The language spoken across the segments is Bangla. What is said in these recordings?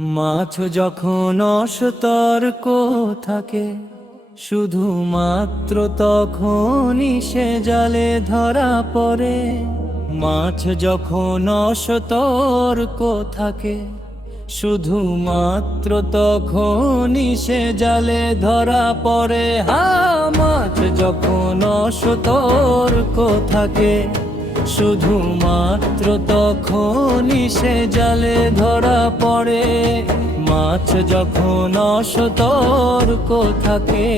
মাছ যখন অসতর্ক থাকে শুধুমাত্র তখনই সে জালে ধরা পড়ে। মাছ যখন অসতর্ক থাকে শুধুমাত্র তখনই সে জালে ধরা পড়ে। মাছ যখন অসতর্ক থাকে শুধুমাত্র তখনই সে জালে ধরা পড়ে। মাছ যখন অসতর্ক থাকে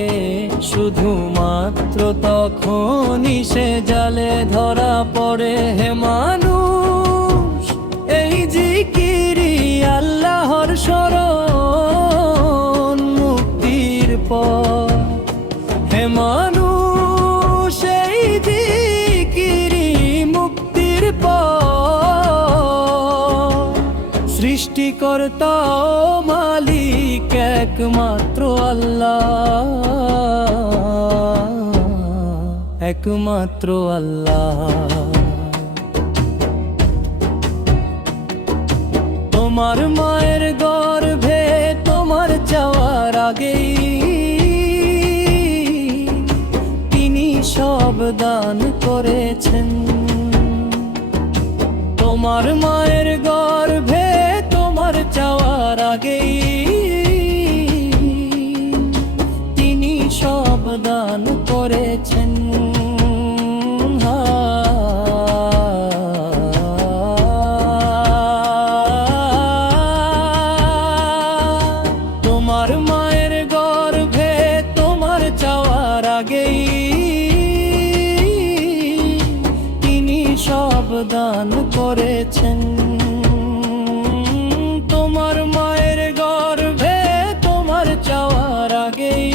শুধুমাত্র তখনই সে জালে ধরা পড়ে। হে মানুষ, এই জিকিরি আল্লাহর শরণ মুক্তির পথ। হে মানুষ, এই জিকিরি মুক্তির পথ। সৃষ্টিকর্তা ও মালিক একমাত্র আল্লাহ, একমাত্র আল্লাহ। তোমার মায়ের গর্ভে তোমার চাওয়ার আগেই তিনি সব দান করেছেন। তোমার মায়ের গর্ভে তোমার চাওয়ার আগেই তিনি সব দান করেছেন। তোমার মায়ের গর্ভে তোমার চাওয়ার আগেই তিনি সব দান করেছেন। তোমার মায়ের গর্ভে তোমার চাওয়ার আগেই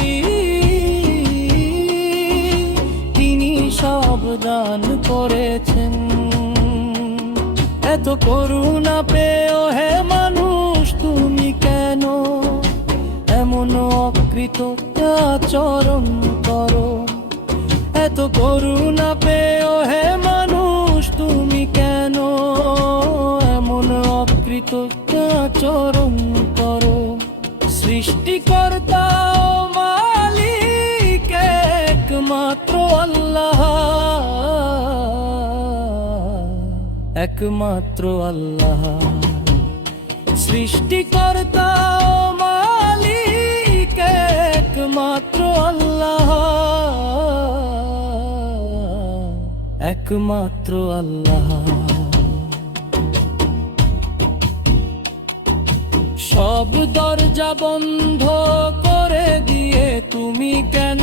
তিনি সব দান করেছেন। এত করুণা পেও হে মানুষ তুমি কেন এমন অকৃতজ্ঞ আচরণ করো? এত করুণা পেও হে মানুষ তুমি কেন এমন অকৃতজ্ঞ আচরণ করো? সৃষ্টিকর্তা ও মালিক একমাত্র আল্লাহ, একমাত্র আল্লাহ। সৃষ্টিকর্তা ও মালিক একমাত্র আল্লাহ, একমাত্র আল্লাহ। সব দরজা বন্ধ করে দিয়ে তুমি কেন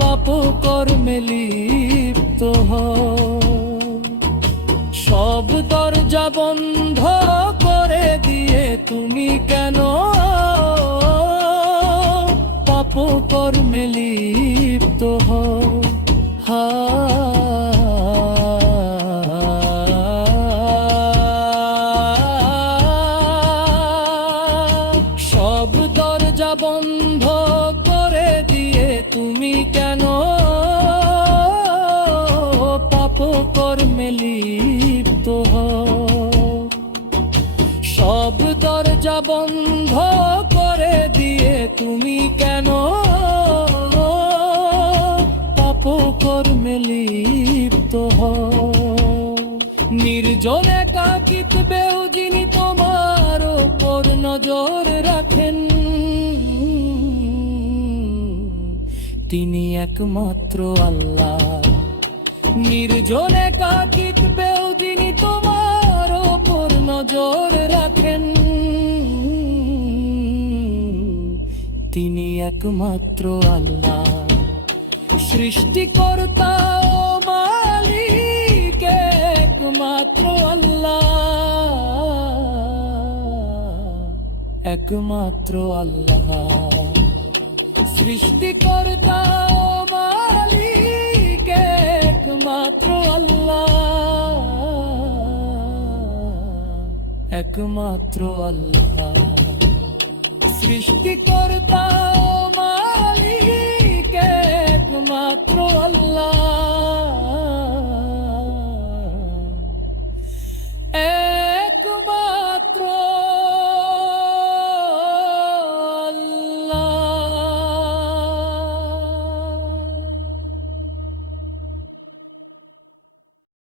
পাপ কর্মে লিপ্ত হও? সব দরজা বন্ধ করে দিয়ে তুমি কেন পাপ কর্মে লিপ্ত হও? সব দরজা বন্ধ করে দিয়ে তুমি কেন পাপ কর্মে লিপ্ত হও? সব দরজা বন্ধ করে দিয়ে তুমি কেন পাপ কর্মে লিপ্ত হও? নির্জন একাকিত্বেও যিনি তোমার উপর নজর রাখেন তিনি একমাত্র আল্লাহ। নির্জন একাকিত্বেও যিনি তোমার উপর নজর রাখেন তিনি একমাত্র আল্লাহ। সৃষ্টিকর্তা ও মালিক একমাত্র আল্লাহ, একমাত্র আল্লাহ। সৃষ্টিকর্তা ও মালিক একমাত্র আল্লাহ, একমাত্র আল্লাহ। সৃষ্টিকর্তা ও মালিক একমাত্র আল্লাহ,